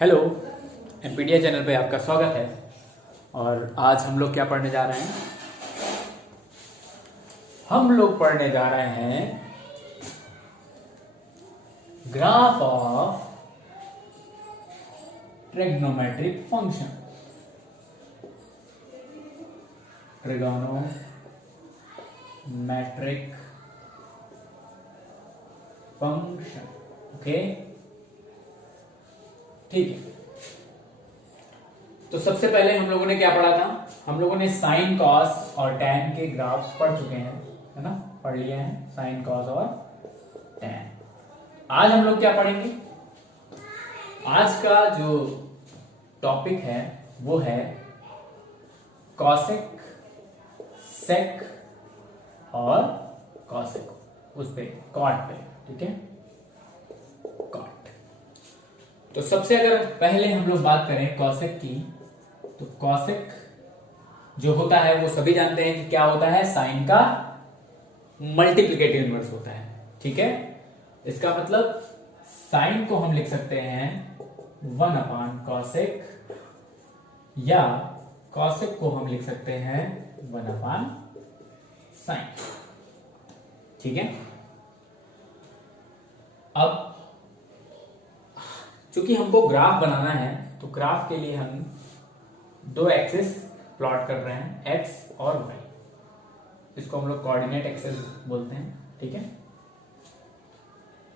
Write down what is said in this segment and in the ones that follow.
Hello, MPDA channel पे आपका स्वागत है। और आज हम लोग क्या पढ़ने जा रहे हैं? हम लोग पढ़ने जा रहे हैं graph of trigonometric function. Trigonometric function, okay, ठीक है। तो सबसे पहले हम लोगों ने क्या पढ़ा था? हम लोगों ने साइन, कॉस और टैन के ग्राफ्स पढ़ चुके हैं, है ना? पढ़ लिए हैं साइन, कॉस और टैन। आज हम लोग क्या पढ़ेंगे? आज का जो टॉपिक है वो है कॉसेक, सेक और कॉसेक, उस पे कॉट पे, ठीक है, कॉट। तो सबसे अगर पहले हम लोग बात करें कॉसेक की, तो कॉसेक जो होता है वो सभी जानते हैं कि क्या होता है, साइन का मल्टीप्लिकेटिव इनवर्स होता है, ठीक है। इसका मतलब साइन को हम लिख सकते हैं 1/कॉसेक, या कॉसेक को हम लिख सकते हैं 1/साइन, ठीक है। अब चूंकि हमको ग्राफ बनाना है तो ग्राफ के लिए हम दो एक्सिस प्लॉट कर रहे हैं, एक्स और वाई। इसको हम लोग कोऑर्डिनेट एक्सिस बोलते हैं, ठीक है।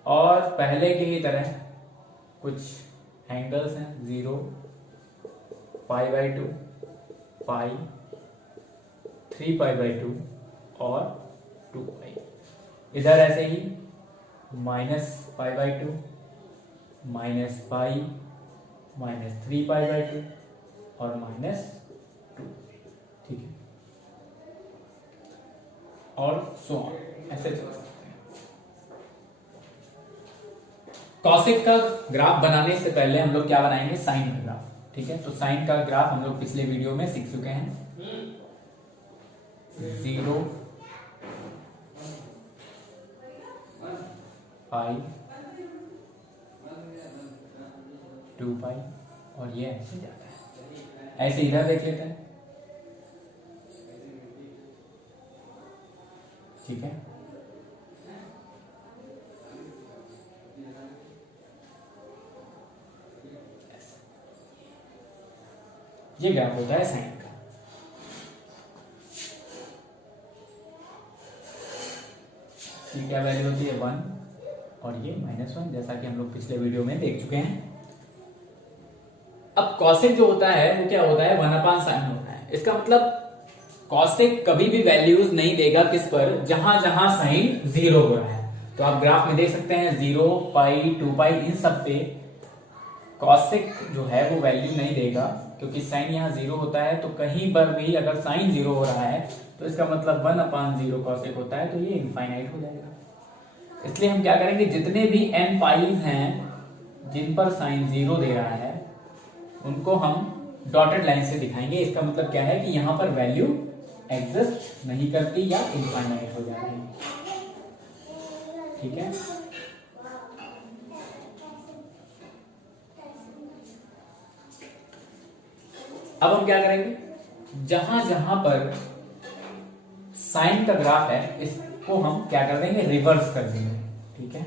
और पहले की ही तरह कुछ एंगल्स हैं, 0, π/2, पाई, 3π/2 और 2π। इधर ऐसे ही -π/2, -π, -3π/2 और -2, ठीक है। और सो ऑन, ऐसे चल सकते हैं। कॉसेक का ग्राफ बनाने से पहले हम लोग क्या बनाएंगे? साइन का ग्राफ, ठीक है। तो साइन का ग्राफ हम लोग पिछले वीडियो में सीख चुके हैं। 0, पाई, 2π और ये ऐसे जाता है। ऐसे इधर देख लेते हैं, ठीक है। ये ग्राफ होता है साइन का। ये क्या वैल्यू होती है? 1 और ये -1, जैसा कि हम लोग पिछले वीडियो में देख चुके हैं। अब कॉसेक जो होता है वो क्या होता है? 1/साइन होता है। इसका मतलब कॉसेक कभी भी वैल्यूज नहीं देगा किस पर? जहां जहां साइन 0 हो रहा है। तो आप ग्राफ में देख सकते हैं 0, π, 2π, इन सब पे कॉसेक जो है वो वैल्यू नहीं देगा, क्योंकि साइन यहाँ 0 होता है। तो कहीं पर भी अगर साइन 0 हो रहा है तो इसका मतलब 1/0 कॉसेक होता है, तो ये इनफाइनाइट हो जाएगा। इसलिए हम क्या करेंगे? जितने भी n पाइज हैं जिन पर साइन 0 दे रहा है उनको हम डॉटेड लाइन से दिखाएंगे। इसका मतलब क्या है कि यहां पर वैल्यू एग्जिस्ट नहीं करती या इनफाइनाइट हो जाती है, ठीक है। अब हम क्या करेंगे? जहां जहां पर साइन का ग्राफ है इसको हम क्या कर देंगे? रिवर्स कर देंगे, ठीक है।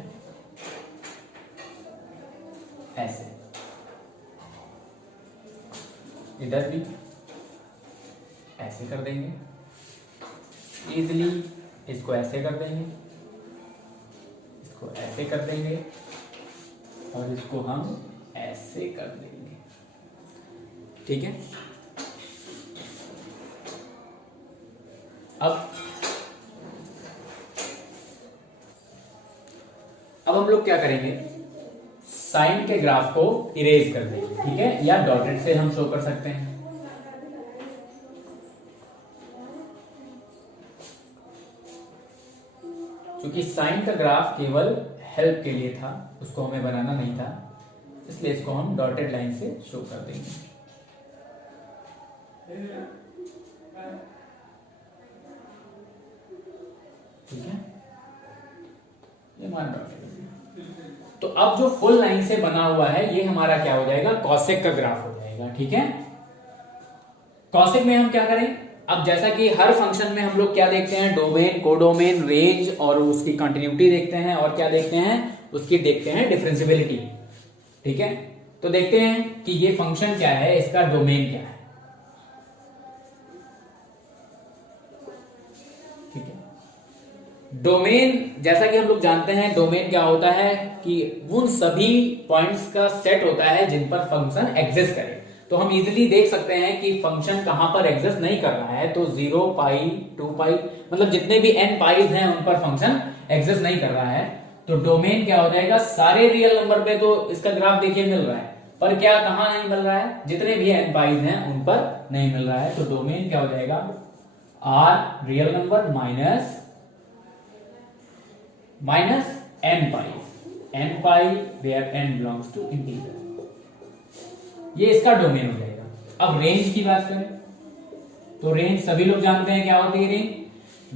ऐसे इधर भी ऐसे कर देंगे इजिली। इसको ऐसे कर देंगे, इसको ऐसे कर देंगे और इसको हम ऐसे कर देंगे, ठीक है। अब हम लोग क्या करेंगे? साइन के ग्राफ को इरेज कर देंगे, ठीक है, या डॉटेड से हम शो कर सकते हैं। क्योंकि साइन का ग्राफ केवल हेल्प के लिए था, उसको हमें बनाना नहीं था, इसलिए इसको हम डॉटेड लाइन से शो कर देंगे, ठीक है। ये हमारा डॉटेड, तो अब जो फुल लाइन से बना हुआ है ये हमारा क्या हो जाएगा, कॉसेक का ग्राफ हो जाएगा। ठीक है, कॉसेक में हम क्या करें, अब जैसा कि हर फंक्शन में हम लोग क्या देखते हैं, डोमेन, कोडोमेन, रेंज और उसकी कंटिन्यूटी देखते हैं, और क्या देखते हैं, उसकी देखते हैं डिफरेंशियबिलिटी। ठीक है, तो देखते हैं कि ये फंक्शन क्या है, इसका डोमेन क्या है। ठीक है, डोमेन जैसा कि हम लोग जानते हैं, डोमेन क्या होता है कि उन सभी पॉइंट्स का सेट होता है जिन पर फंक्शन एग्जिस्ट करे। तो हम इजीली देख सकते हैं कि फंक्शन कहां पर एग्जिस्ट नहीं कर रहा है, तो 0 पाई 2 पाई मतलब जितने भी n पाइज हैं उन पर फंक्शन एग्जिस्ट नहीं कर रहा है। तो डोमेन क्या हो जाएगा, सारे रियल नंबर पे तो इसका ग्राफ देखिए मिल रहा है, पर क्या कहां नहीं मिल रहा है, जितने भी n पाइज हैं उन पर नहीं मिल रहा है। तो डोमेन क्या हो जाएगा, r real number minus n pi where n belongs to integer, ये इसका डोमेन हो जाएगा। अब रेंज की बात करें तो रेंज सभी लोग जानते हैं क्या होती है रेंज,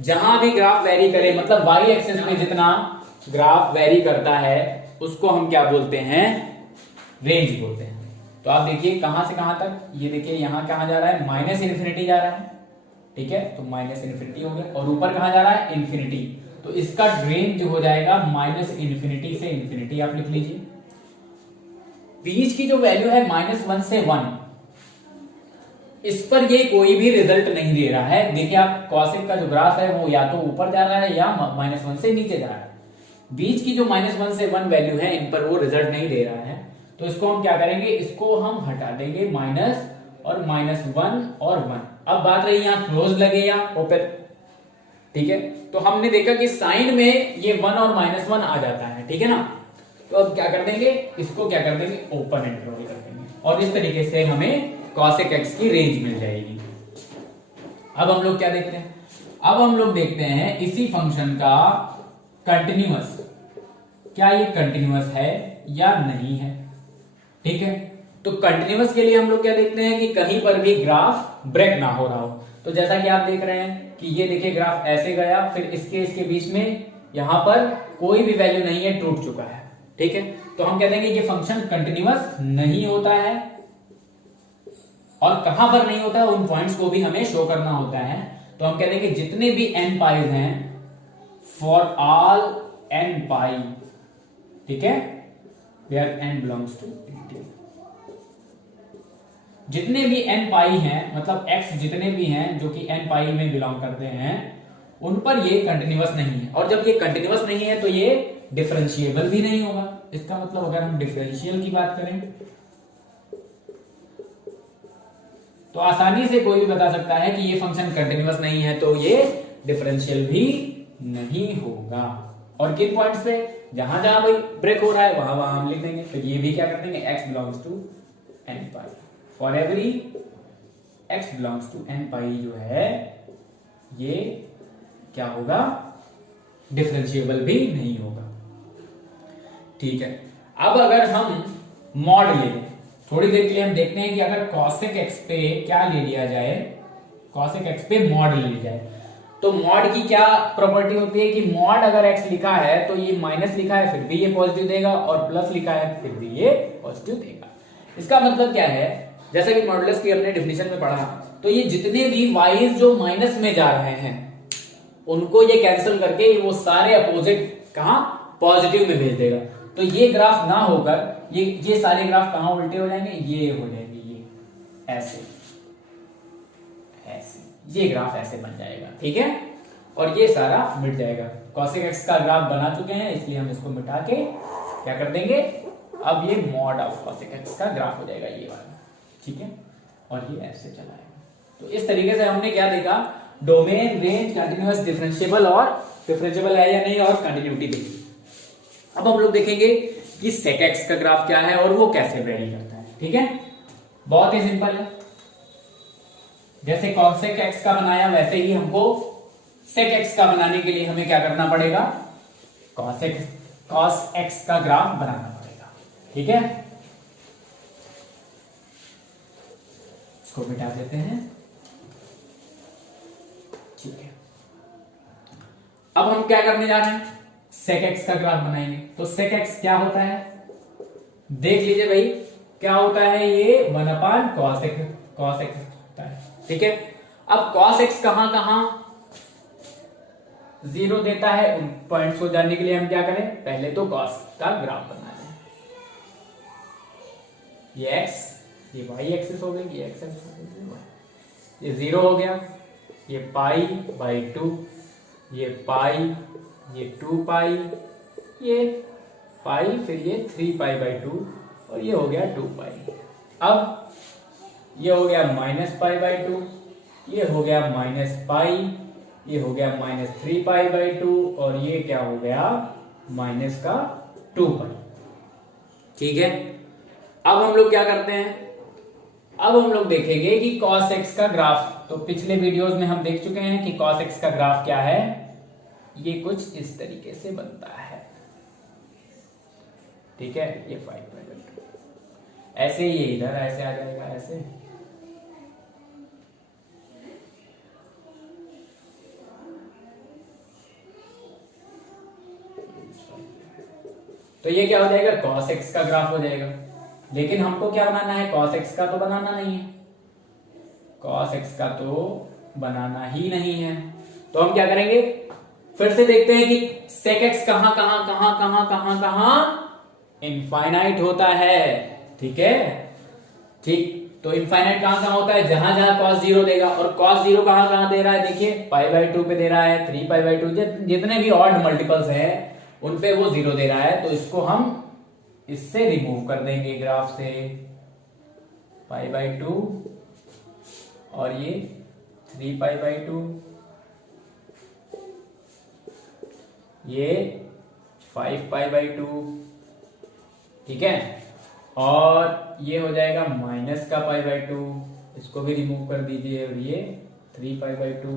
जहां भी ग्राफ वेरी करे, मतलब वाई एक्सिस में जितना ग्राफ वेरी करता है उसको हम क्या बोलते हैं, रेंज बोलते हैं। तो आप देखिए कहां से कहां तक, ये देखिए यहां कहां जा रहा है, माइनस इन्फिनिटी जा रहा है। ठीक है, तो माइनस इन्फिनिटी हो गया, और ऊपर कहां जा रहा है, इन्फिनिटी। तो इसका रेंज हो जाएगा माइनस इन्फिनिटी से इन्फिनिटी, आप लिख लीजिए। बीच की जो वैल्यू है -1 से 1, इस पर ये कोई भी रिजल्ट नहीं दे रहा है। देखिए आप कॉसेक का जो ग्राफ है वो या तो ऊपर जा रहा है या -1 से नीचे जा रहा है। बीच की जो -1 से 1 वैल्यू है इन पर वो रिजल्ट नहीं दे रहा है। तो इसको हम क्या करेंगे, इसको हम हटा देंगे, माइनस और -1 और 1। अब बात रही यहाँ क्लोज लगे या ओपन। ठीक है, तो हमने देखा कि साइन में ये 1 और -1 आ जाता है। ठीक है ना, तो अब क्या कर देंगे, इसको क्या कर देंगे, ओपन इंटरवल कर देंगे, और इस तरीके से हमें कॉसेक एक्स की रेंज मिल जाएगी। अब हम लोग क्या देखते हैं, अब हम लोग देखते हैं इसी फंक्शन का कंटिन्यूअस, क्या ये कंटिन्यूअस है या नहीं है। ठीक है, तो कंटिन्यूअस के लिए हम लोग क्या देखते हैं कि कहीं पर भी ग्राफ ब्रेक ना हो रहा हो। तो जैसा कि आप देख रहे हैं कि ये देखिए ग्राफ ऐसे गया, फिर इसके बीच में यहां पर कोई भी वैल्यू नहीं है, टूट चुका है। ठीक है, तो हम कहते हैं कि ये फंक्शन कंटिन्यूअस नहीं होता है, और कहां पर नहीं होता है उन पॉइंट्स को भी हमें शो करना होता है। तो हम कहते हैं कि जितने भी n पाइज हैं, फॉर ऑल n पाई, ठीक है, where n belongs to integer, जितने भी n पाई हैं, मतलब x जितने भी हैं जो कि n पाई में बिलोंग करते हैं, उन पर ये कंटिन्यूअस नहीं है। और जब ये कंटिन्यूअस नहीं है तो ये डिफरेंशिएबल भी नहीं होगा। इसका मतलब अगर हम डिफरेंशियल की बात करें तो आसानी से कोई भी बता सकता है कि ये फंक्शन कंटिन्यूअस नहीं है, तो ये डिफरेंशियल भी नहीं होगा। और किन पॉइंट्स पे, जहां जहां भाई ब्रेक हो रहा है वहां वहां हम लिख देंगे। तो ये भी क्या कर देंगे, x belongs to n pi, for every x belongs to n pi जो है ये क्या होगा, डिफरेंशिएबल भी नहीं होगा। ठीक है, अब अगर हम मॉड ले लें, थोड़ी देर के लिए हम देखते हैं कि अगर कॉसेक एक्स पे क्या ले लिया जाए, कॉसेक एक्स पे मॉड ले लिया जाए, तो मॉड की क्या प्रॉपर्टी होती है कि मॉड अगर एक्स लिखा है तो ये माइनस लिखा है फिर भी ये पॉजिटिव देगा, और प्लस लिखा है फिर भी ये पॉजिटिव देगा। इसका मतलब क्या है, जैसा कि मॉडुलस की हमने डेफिनेशन में पढ़ा, तो ये जितने भी वाइज जो माइनस में जा रहे हैं उनको ये कैंसिल करके वो सारे अपोजिट कहां, पॉजिटिव में भेज देगा। तो ये ग्राफ ना होकर ये सारे ग्राफ कहां उल्टे हो जाएंगे, ये हो जाएंगे, ये ऐसे ऐसे, ये ग्राफ ऐसे बन जाएगा। ठीक है, और ये सारा मिट जाएगा। कॉसेक एक्स का ग्राफ बना चुके हैं, इसलिए हम इसको मिटा के क्या कर देंगे, अब ये मॉड ऑफ कॉसेक एक्स का ग्राफ हो जाएगा ये वाला। ठीक है, और ये ऐसे चलाएगा। तो इस तरीके से हमने क्या देखा, डोमेन, रेंज, कंटिन्यूअस, डिफरेंशिएबल और डिफरेंशिएबल है या नहीं, और कंटिन्यूटी देखी। अब हम लोग देखेंगे कि सेक एक्स का ग्राफ क्या है और वो कैसे वेरी करता है। ठीक है, बहुत ही सिंपल है, जैसे कॉसेक एक्स का बनाया वैसे ही हमको सेक एक्स का बनाने के लिए हमें क्या करना पड़ेगा, कॉस एक्स का ग्राफ बनाना पड़ेगा। ठीक है, इसको मिटा देते हैं। ठीक है, अब हम क्या करने जा रहे हैं, sec x का ग्राफ बनाएंगे। तो sec x क्या होता है, देख लीजिए भाई, क्या होता है, ये 1/cos x होता है। ठीक है, अब cos x कहां कहां 0 देता है, उन पॉइंट्स को जानने के लिए हम क्या करें, पहले तो cos का ग्राफ बना लें। ये x, ये y एक्सिस हो गई, ये x एक्सिस हो गई, ये 0 हो गया, ये π/2, ये पाई, ये 2 पाई, ये पाई, फिर ये 3π/2 और ये हो गया 2 पाई। अब ये हो गया -π/2, ये हो गया -पाई, ये हो गया -3π/2 और ये क्या हो गया -2 पाई। ठीक है, अब हम लोग क्या करते हैं, अब हम लोग देखेंगे कि cos x का ग्राफ, तो पिछले वीडियोस में हम देख चुके हैं कि cos x का ग्राफ क्या है, ये कुछ इस तरीके से बनता है। ठीक है, ये 5/2 ऐसे, ये इधर ऐसे आ जाएगा ऐसे, तो ये क्या हो जाएगा, cos x का ग्राफ हो जाएगा। लेकिन हमको क्या बनाना है, cos x का तो बनाना नहीं है, cos x का तो बनाना ही नहीं है। तो हम क्या करेंगे, फिर से देखते हैं कि sec x कहां कहां कहां कहां कहां कहां इनफाइनाइट होता है। ठीक है, ठीक, तो इनफाइनाइट कहां कहां होता है, जहां जहां cos 0 देगा, और cos 0 कहां कहां दे रहा है, देखिए π/2 पे दे रहा है, 3π/2, जितने भी ऑड मल्टीपल्स है उन पे वो 0 दे रहा है। तो इसको हम इससे रिमूव कर देंगे ग्राफ से, π/2 और ये 3π/2, ये 5π/2। ठीक है, और ये हो जाएगा माइनस का π/2, इसको भी रिमूव कर दीजिए, और ये 3π/2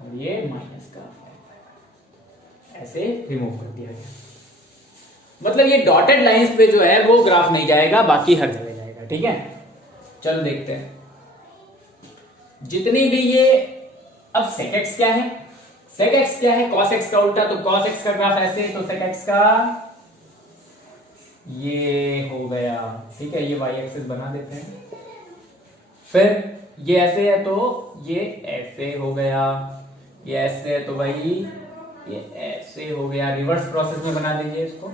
और ये माइनस का 5π/2 ऐसे रिमूव कर दिया गया। मतलब ये डॉटेड लाइंस पे जो है वो ग्राफ नहीं जाएगा, बाकी हर जगह जाएगा। ठीक है, चलो देखते हैं जितनी भी ये, अब sec x क्या है, sec x क्या है, cos x का उल्टा, तो cos x का ग्राफ ऐसे, तो sec x का ये हो गया। ठीक है, ये y एक्सिस बना देते हैं, फिर ये ऐसे है तो ये ऐसे हो गया, ये ऐसे है तो भाई ये ऐसे हो गया। रिवर्स प्रोसेस में बना दीजिए इसको।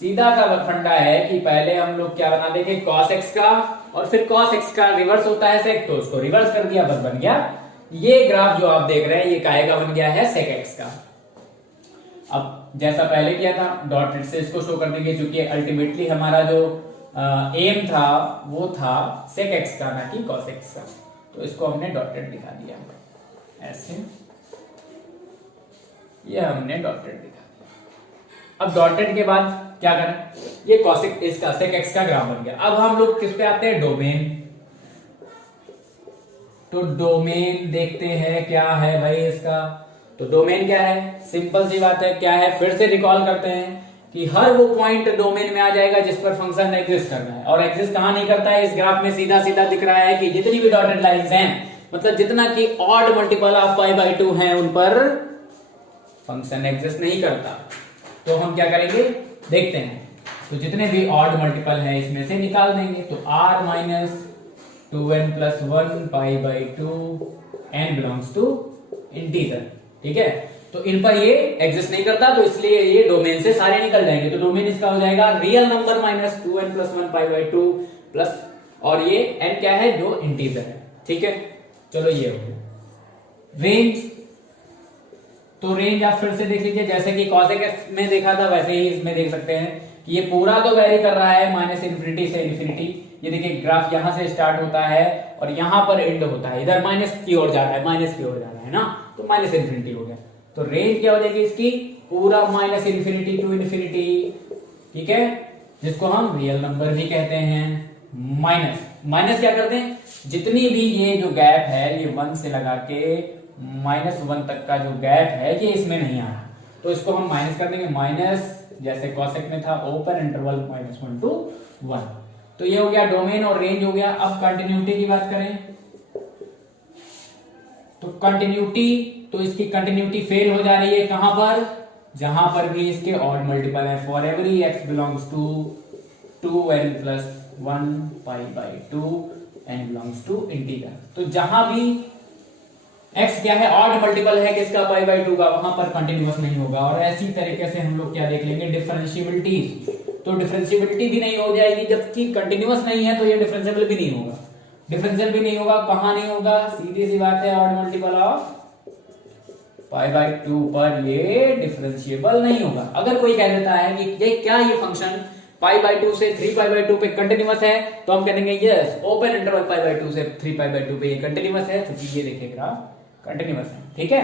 सीधा सा फंडा है कि पहले हम लोग क्या बना देंगे, cos x का, और फिर cos x का रिवर्स होता है sec, तो उसको रिवर्स कर दिया, बस बन गया ये ग्राफ जो आप देख रहे हैं, ये काहे का बन गया है, sec x का। अब जैसा पहले किया था, डॉटेड से इसको शो कर देंगे, क्योंकि अल्टीमेटली हमारा जो एम था वो था sec x का, ना कि cos x का। तो इसको हमने डॉटेड दिखा दिया ऐसे, ये हमने डॉटेड दिखा दिया। अब डॉटेड के बाद क्या करें, ये cos इसका sec x का ग्राफ बन गया। अब हम लोग किस पे आते हैं, डोमेन। तो डोमेन देखते हैं क्या है भाई इसका। तो डोमेन क्या है, सिंपल सी बात है, क्या है, फिर से रिकॉल करते हैं कि हर वो पॉइंट डोमेन में आ जाएगा जिस पर फंक्शन एग्जिस्ट करना है। और एग्जिस्ट कहां नहीं करता है, इस ग्राफ में सीधा सीधा दिख रहा है कि जितनी भी डॉटेड लाइंस हैं, मतलब जितना कि ऑड मल्टीपल ऑफ π/2 हैं, उन पर फंक्शन एग्जिस्ट नहीं करता। तो हम क्या करेंगे, देखते हैं। तो जितने भी ऑड मल्टीपल हैं इसमें से निकाल देंगे। तो r माइनस 2n + 1 π/2 n belongs to integer. ठीक है, तो इन पर ये एग्जिस्ट नहीं करता, तो इसलिए ये डोमेन से सारे निकल जाएंगे। तो डोमेन इसका हो जाएगा real number minus 2n + 1 π/2 plus, और ये n क्या है, जो इंटीजर है। ठीक है, चलो ये हो गया। रेंज, तो रेंज आप फिर से देख लीजिए, जैसे कि cos x में देखा था वैसे ही इसमें देख सकते हैं कि ये पूरा तो वेरी कर रहा है -∞ से इन्फिनिटी। ये देखिए ग्राफ यहां से स्टार्ट होता है और यहां पर एंड होता है, इधर माइनस की ओर जाता है, माइनस की ओर जाता है ना, तो -∞ हो गया। तो रेंज क्या हो जाएगी इसकी, पूरा -∞ to ∞। ठीक है, जिसको हम रियल नंबर भी कहते हैं। माइनस क्या करते हैं, जितनी भी ये जो गैप है, ये 1 से लगा के -1 तक का जो गैप है, ये इसमें नहीं आ रहा, तो इसको हम माइनस कर देंगे। माइनस जैसे cos x में था, ओपन इंटरवल -1 to 1। तो ये हो गया डोमेन और रेंज हो गया। अब कंटिन्यूटी की बात करें, तो कंटिन्यूटी तो इसकी कंटिन्यूटी फेल हो जा रही है कहां पर, जहां पर भी इसके ऑड मल्टीपल है। For every x belongs to 2n plus 1 pi by 2 n belongs to integer, तो जहां भी x क्या है, ऑड मल्टीपल है किसका, पाई बाई 2 का, वहां पर कंटिन्यूअस नहीं होगा। और ऐसी तरीके से हम लोग क्या देख लेंगे, डिफरेंशिएबिलिटी, तो डिफरेंशिएबिलिटी भी नहीं हो जाएगी, जबकि कंटिन्यूअस नहीं है तो ये डिफरेंशिएबल भी नहीं होगा। डिफरेंशियल भी नहीं होगा, कहां नहीं होगा, सीधी सी बात है, odd multiple of pi by 2 पर ये डिफरेंशिएबल नहीं होगा। अगर कोई कह देता है कि ये क्या, ये फंक्शन पाई बाई 2 से 3 पाई बाई 2 पे कंटिन्यूअस है, तो हम कहेंगे yes, open interval pi by 2 से 3 पाई बाई 2 पे ये कंटिन्यूअस है, क्योंकि ये देखिए ग्राफ कंटिन्यूअस है। ठीक है,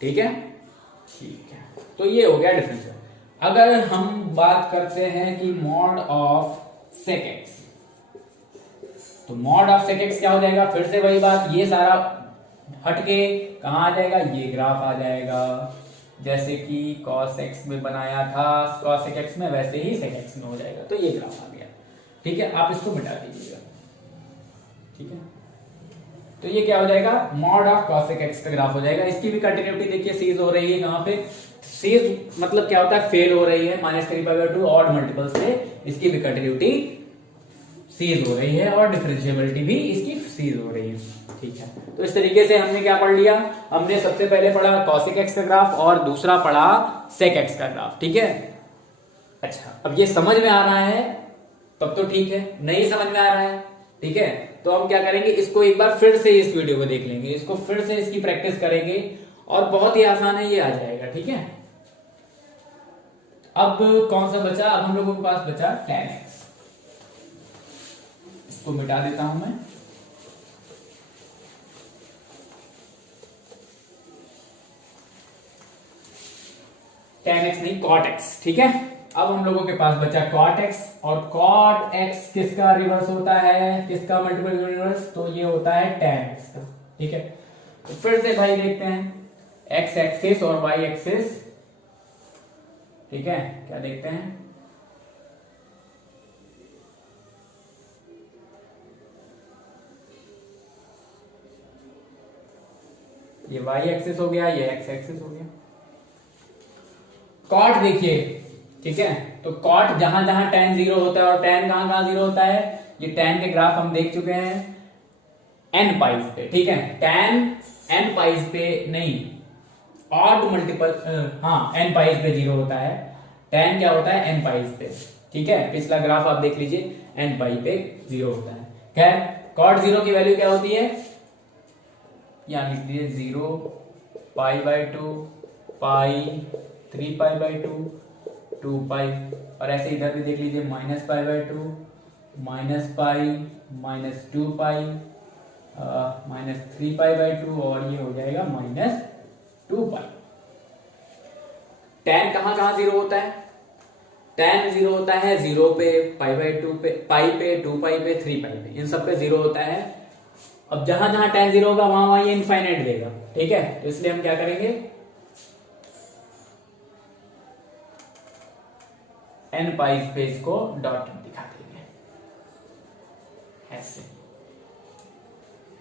ठीक है, ठीक है, तो ये हो गया डिफरेंशियल। अगर हम बात करते हैं कि मॉड ऑफ सेक एक्स, तो मॉड ऑफ सेक एक्स क्या हो जाएगा, फिर से वही बात, ये सारा हटके कहां आ जाएगा, ये ग्राफ आ जाएगा, जैसे कि cos x में बनाया था cos x में, वैसे ही sec x में हो जाएगा, तो ये ग्राफ आ गया। ठीक है, आप इसको मिटा दीजिएगा। ठीक है, तो ये क्या हो जाएगा, मॉड ऑफ cos x का ग्राफ हो जाएगा। इसकी भी कंटिन्यूटी देखिए सीज हो रही है, कहां पे सीज मतलब क्या होता है, फेल हो रही है, -3/2 ऑड मल्टीपल से इसकी भी कंटिन्यूटी सीज हो रही है और डिफरेंशिएबिलिटी भी इसकी सीज हो रही है। ठीक है, तो इस तरीके से हमने क्या पढ़ लिया, हमने सबसे पहले पढ़ा cosec x का ग्राफ और दूसरा पढ़ा sec x का ग्राफ। ठीक है, अच्छा, अब ये समझ में आ रहा है तब तो ठीक है, नहीं समझ में आ रहा है, ठीक है, तो हम क्या करेंगे, इसको एक बार फिर से इस वीडियो को देख लेंगे, इसको फिर से इसकी प्रैक्टिस करेंगे और बहुत ही आसान है, ये आ जाएगा। ठीक है, अब कौन सा बचा, अब हम लोगों के पास बचा tan x, इसको मिटा देता हूं मैं। tan x नहीं, cot x। ठीक है, अब हम लोगों के पास बचा cot x, और cot x किसका रिवर्स होता है, किसका मल्टीपल रिवर्स, तो ये होता है tan x का। ठीक है, तो फिर से भाई देखते हैं x एक्सिस और y एक्सिस। ठीक है, क्या देखते हैं, ये y एक्सिस हो गया, ये x एक्सिस हो गया। कॉट देखिए, ठीक है, तो कॉट जहां जहां tan 0 होता है और tan कहां कहां 0 होता है, ये tan के ग्राफ हम देख चुके हैं n पाइज पे। ठीक है, tan n पाइज पे नहीं, ऑड मल्टीपल, हाँ n पाइज पे 0 होता है, tan क्या होता है n पाइज पे। ठीक है, पिछला ग्राफ आप देख लीजिए, n पाई पे 0 होता है। खैर, कॉट 0 की वैल्यू क्या होती है, यहां लिख दीजिए 0 पाई बाई 2 पाई 3 पाई बाई 2 2 पाई, और ऐसे इधर भी देख लीजिए -पाई by 2 -pi -2 pi -3 pi by 2, और ये हो जाएगा -2 पाई। tan कहां कहां 0 होता है, tan 0 होता है 0 पे, पाई बाई 2 पे, पाई पे, 2 पाई पे, 3 पाई पे, इन सब पे 0 होता है। अब जहां जहां tan 0 होगा वहां वहां ये इनफाइनाइट देगा। ठीक है, तो इसलिए हम क्या करेंगे, n पाइज पे इसको डॉट दिखा देंगे ऐसे।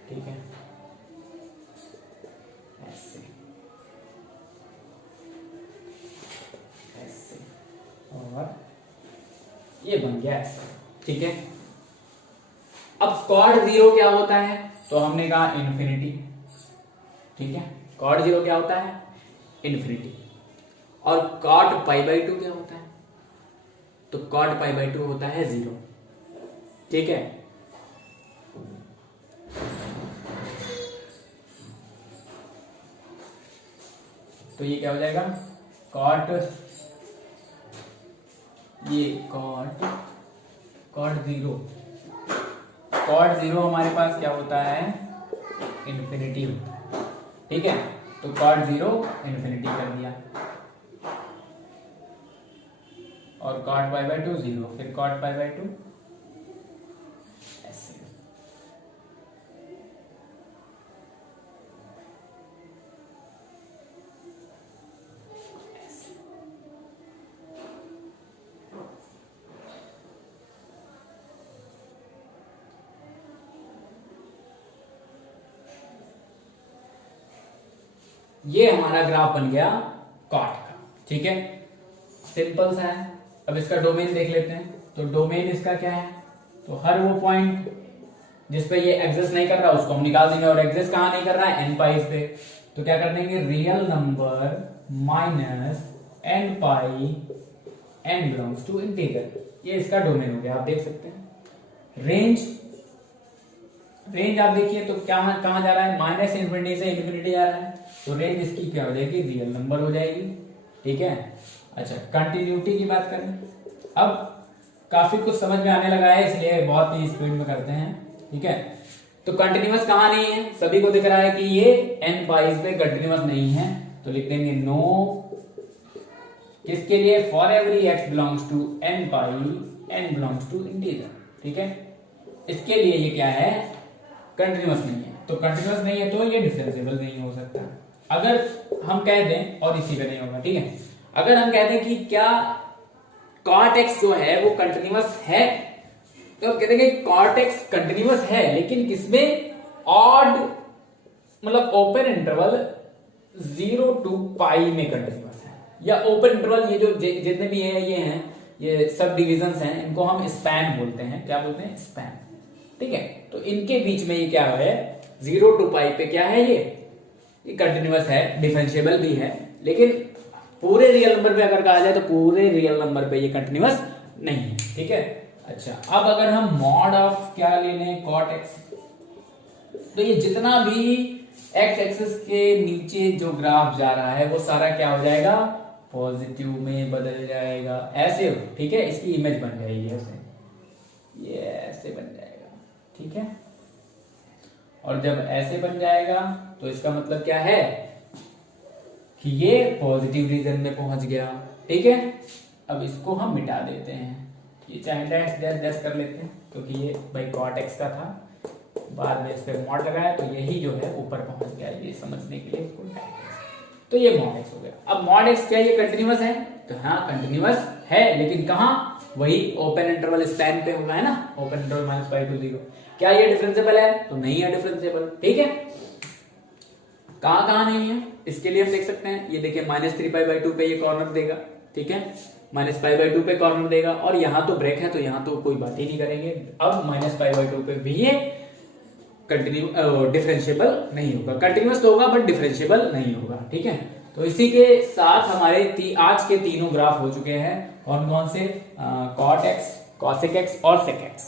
ठीक है, ऐसे ऐसे, और ये बन गया ऐसे। ठीक है, अब कॉड 0 क्या होता है, तो हमने कहा इन्फिनिटी। ठीक है, कॉड 0 क्या होता है, इन्फिनिटी। और कॉट पाई बाई 2 क्या होता है, तो कॉट पाई बाई 2 होता है 0। ठीक है, तो ये क्या हो जाएगा, कॉट, ये कॉट 0, कॉट 0 हमारे पास क्या होता है, इन्फिनिटी होता है। ठीक है, तो कॉट 0 इन्फिनिटी कर दिया, और कॉट पाई बाई 2 0, फिर कॉट पाई बाई 2 ऐसे। ये हमारा ग्राफ बन गया कॉट का। ठीक है, सिंपल सा है। अब इसका डोमेन देख लेते हैं। तो डोमेन इसका क्या है, तो हर वो पॉइंट जिस पे ये एग्जिस्ट नहीं कर रहा उसको हम निकाल देंगे, और एग्जिस्ट कहां नहीं कर रहा है, एन पाई पे। तो क्या कर देंगे, real number minus n pi n belongs to integer. ये इसका डोमेन हो गया, आप देख सकते हैं। रेंज आप देखिए तो क्या कहां जा रहा है, माइनस इन्फिनिटी से इन्फिनिटी जा रहा है। तो रेंज इसकी क्या हो जाएगी, रियल नंबर हो जाएगी। ठीक है, अच्छा कंटिन्यूटी की बात करें। अब काफी कुछ समझ में आने लगा है, इसलिए बहुत ही स्पीड में करते हैं। ठीक है, तो कंटिन्यूअस कहां नहीं है, सभी को दिख रहा है कि ये एन पाइज पे कंटिन्यूअस नहीं है। तो लिख देंगे नो, किसके लिए, for every x belongs to n pi n belongs to integer. ठीक है, इसके लिए ये क्या है, कंटिन्यूअस नहीं है। तो कंटिन्यूअस नहीं है तो ये डिफरेंशिएबल नहीं हो सकता। अगर हम कह दें, और इसी का नहीं होगा, ठीक है, अगर हम कह दें कि क्या cot x जो है वो कंटिन्यूअस है, तो हम कहते हैं कि cot x कंटिन्यूअस है, लेकिन किसमें, ऑड मतलब ओपन इंटरवल 0 to पाई में कंटिन्यूअस है। या ओपन इंटरवल, ये जो जितने भी है ये हैं, ये सब डिविजन्स हैं, इनको हम स्पैन बोलते हैं। क्या बोलते हैं, स्पैन। ठीक है, तो इनके बीच में ये क्या है, 0 to पाई पे क्या है, ये कंटिन्यूअस है, डिफरेंशिएबल भी है। लेकिन पूरे रियल नंबर पे अगर कहा जाए तो पूरे रियल नंबर पे ये कंटिन्यूअस नहीं है। ठीक है, अच्छा अब अगर हम मॉड ऑफ क्या ले लें, cot x, तो ये जितना भी x एक्सिस के नीचे जो ग्राफ जा रहा है वो सारा क्या हो जाएगा, पॉजिटिव में बदल जाएगा, ऐसे। ठीक है, इसकी इमेज बन जाएगी ऐसे, ये ऐसे बन जाएगा। ठीक है, और जब ऐसे बन जाएगा तो इसका मतलब क्या है कि ये पॉजिटिव रीजन में पहुंच गया। ठीक है, अब इसको हम मिटा देते हैं, ये चाहे डैश डैश डैश कर लेते हैं, क्योंकि ये भाई cot x का था, बाद में इस पे मॉड लगाया तो यही जो है ऊपर पहुंच गया, ये समझने के लिए इसको। तो ये mod x हो गया। अब mod x क्या ये कंटिन्यूअस है, तो हाँ कंटिन्यूअस है, लेकिन कहां, वही ओपन इंटरवल स्पैन पे होगा, है ना, ओपन इंटरवल -पाई to 0। क्या ये डिफरेंशिएबल है, तो नहीं है डिफरेंशिएबल। ठीक है, कहां नहीं है, इसके लिए हम देख सकते हैं, ये देखिए -3π/2 पे ये कॉर्नर देगा। ठीक है, -π/2 पे कॉर्नर देगा, और यहां तो ब्रेक है तो यहां तो कोई बात ही नहीं करेंगे। अब -π/2 पे भी ये कंटिन्यू डिफरेंशिएबल नहीं होगा, कंटिन्यूअस तो होगा बट डिफरेंशिएबल नहीं होगा। ठीक है, तो इसी के साथ हमारे आज के तीनों ग्राफ हो चुके हैं। कौन कौन से, cot x, cosec x और sec x।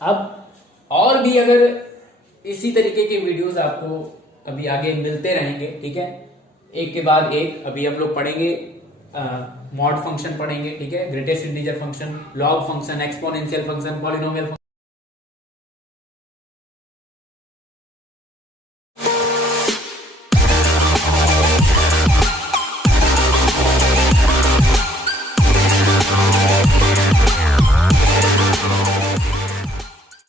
अब और भी अगर इसी तरीके के वीडियोस आपको अभी आगे मिलते रहेंगे। ठीक है, एक के बाद एक। अभी हम लोग पढ़ेंगे मॉड फंक्शन पढ़ेंगे। ठीक है, greatest integer function, log function, exponential function, polynomial